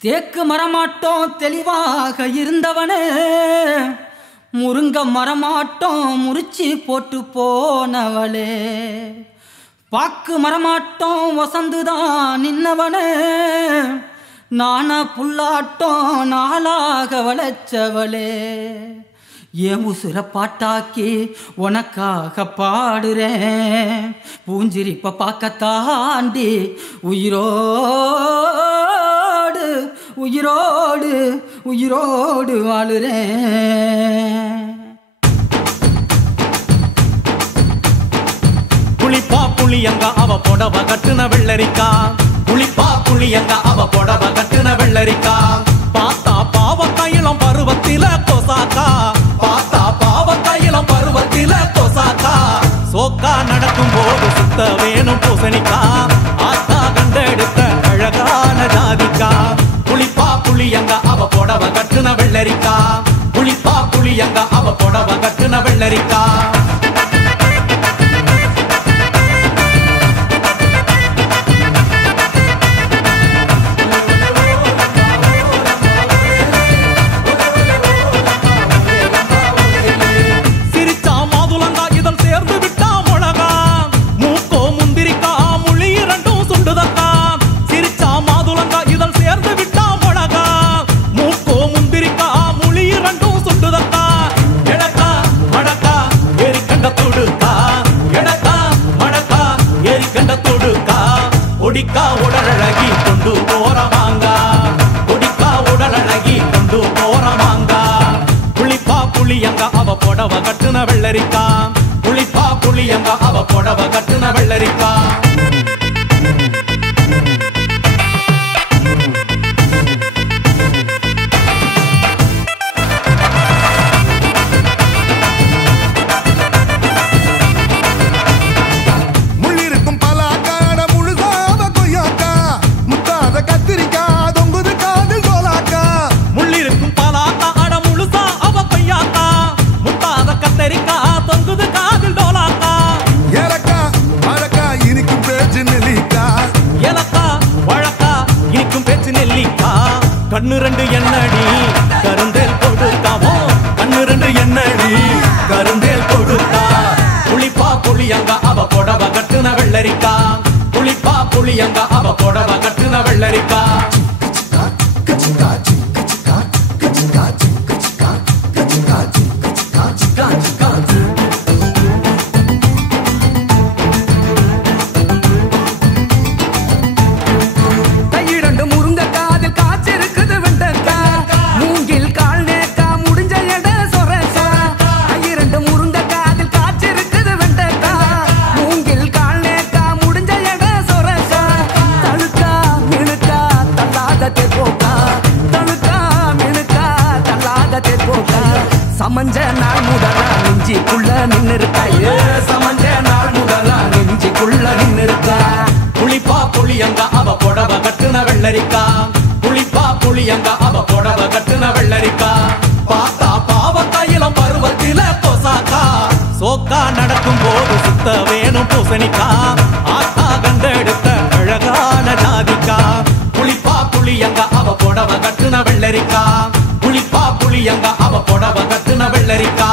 தேக்கு மரமாட்டோம் தெளிவாக இருந்தவனே முருங்க மரமாட்டோம் முறிச்சி போட்டு போனவளே பாக்கு மரமாட்டோம் வசந்துதான் நின்னவனே நானா புல்லாட்டோம் நாளாக வளைச்சவளே ஏன் உசுர பாட்டாக்கி உனக்காக பாடுறேன் பூஞ்சிரிப்ப பார்க்க தாண்டி உயிரோடு உயிரோடு உயிரோடு வாழுறேன். புளிப்பா புளியங்க அவ புடவ கட்டுன வெள்ளரிக்கா புளிப்பா புளியங்க அவ புடவ கட்டுன வெள்ளரிக்கா பாத்தா பாவ கையிலம் பருவத்தில கொசாக்கா பாத்தா பாவ கையிலம் பருவத்தில கொசாக்கா சோக்கா நடக்கும் போது சுத்த வேணும் பூசணிக்கா ஆத்தா கண்டெடுத்த அழகான ஜாதிக்கா புளிப்பா புளியங்க அவ புடவ கட்டுன வெள்ளரிக்கா புளிப்பா புளியங்க அவ புடவ கட்டுன வெள்ளரிக்கா ஒடிக்கா உடலழகி கொண்டு போறவாங்க ஒடிக்கா உடலழகி கொண்டு போறவாங்க புளிப்பா புளியங்க அவ புடவ கட்டுன வெள்ளரிக்கா புளிப்பா புளியங்க அவ புடவ கட்டுன வெள்ளரிக்கா கண்ணு ரெண்டு என்னடி கருந்தேல் கொடுக்காமோ கண்ணு ரெண்டு என்னடி கருந்தேல் கொடுக்கா புளிப்பா புளியங்க அவ புடவ கட்டுன வெள்ளரிக்கா புளிப்பா புளியங்க அவ புடவ கட்டுன வெள்ளரிக்கா சமஞ்ச நாள் முதலா நெஞ்சிக்குள்ள நின்னு இருக்கா சமஞ்ச நாள் முதலா நெஞ்சிக்குள்ள நின்னு இருக்கா புளிப்பா புளியங்க அவ புடவ கட்டுன வெள்ளரிக்கா புளிப்பா புளியங்க அவ புடவ கட்டுன வெள்ளரிக்கா பாத்தா பாவ கையிலம் பருவத்தில கொசாக்கா சோக்கா நடக்கும் போது சுத்த வேணும் பூசணிக்கா ஆத்தா கண்டெடுத்த அழகான ஜாதிக்கா புளிப்பா புளியங்க அவ புடவ கட்டுன வெள்ளரிக்கா புளிப்பா புளியங்க அவ புடவ கட்டுன வெள்ளரிக்கா